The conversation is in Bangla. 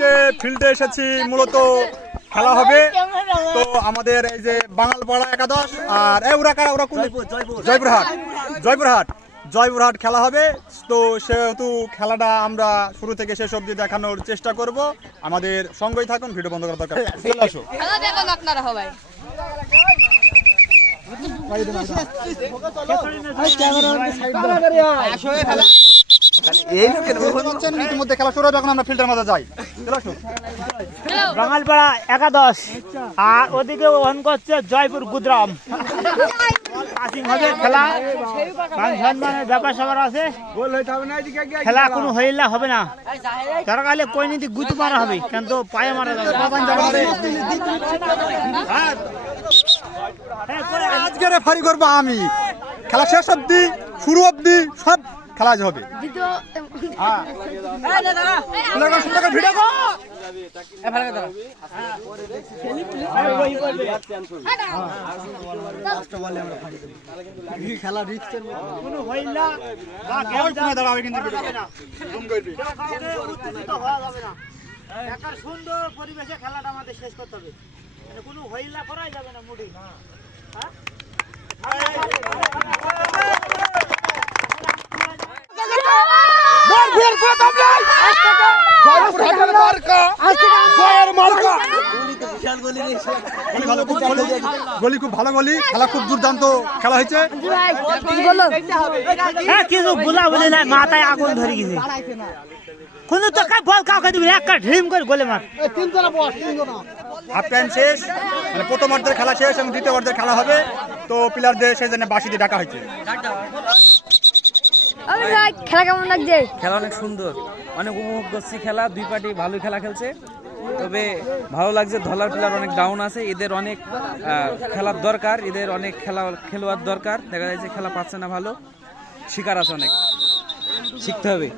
আজকে ফিল্ডে এসেছি মূলত খেলা হবে। তো আমাদের এই যে বাঙালপাড়া একাদশ আর ওরা জয়পুরহাট খেলা হবে। তো সেহেতু খেলাটা আমরা শুরু থেকে শেষ অবধি দেখানোর চেষ্টা করব। আমাদের সঙ্গেই থাকুন, ভিডিও বন্ধ করার দরকার চলে আসো। আপনারা সবাই ইতিমধ্যে খেলা শুরু হবে, এখন আমরা ফিল্ডের মধ্যে যাই। চলে আসো। বাঙালপাড়া একাদশ আর ওদিকে অন করছে জয়পুর গুজরাম। পাসিং হবে খেলা, সম্মানের ব্যাপার সবার আছে। খেলা কোনো হইলা হবে না, তারা কালে কই নীতি গুতু মারা হবে, কিন্তু পায়ে মারা যাবে। আজকে রেফারি করবো আমি। খেলা শেষ অবধি শুরু অবধি সব খেলা হবে। সুন্দর পরিবেশে খেলাটা আমাদের শেষ করতে হবে, কোনো হইলা করাই যাবে না মুডি। গলি খুব ভালো গলি, খেলা খুব দুর্দান্ত খেলা হয়েছে। কিছু বুলা বলি না, মাথায় আগুন ধরে গেছে। কোন তো বল কাউকে দিবি, একটা ঢিম করে গোলে মার। হাফ টাইম শেষ, মানে প্রথমার্ধের খেলা শেষ এবং দ্বিতীয়ার্ধের খেলা হবে। তো প্লেয়ারদের সেই জন্য বাঁশি দিয়ে ডাকা হয়েছে। খেলা কেমন লাগছে? খেলা অনেক সুন্দর, অনেক উপভোগ করছি খেলা। দুই পার্টি ভালোই খেলা খেলছে, তবে ভালো লাগছে। ধলার প্লেয়ার অনেক ডাউন আছে, এদের অনেক খেলার দরকার, এদের অনেক খেলোয়াড় দরকার। দেখা যাচ্ছে খেলা পাচ্ছে না ভালো, শিকার আছে অনেক, শিখতে হবে।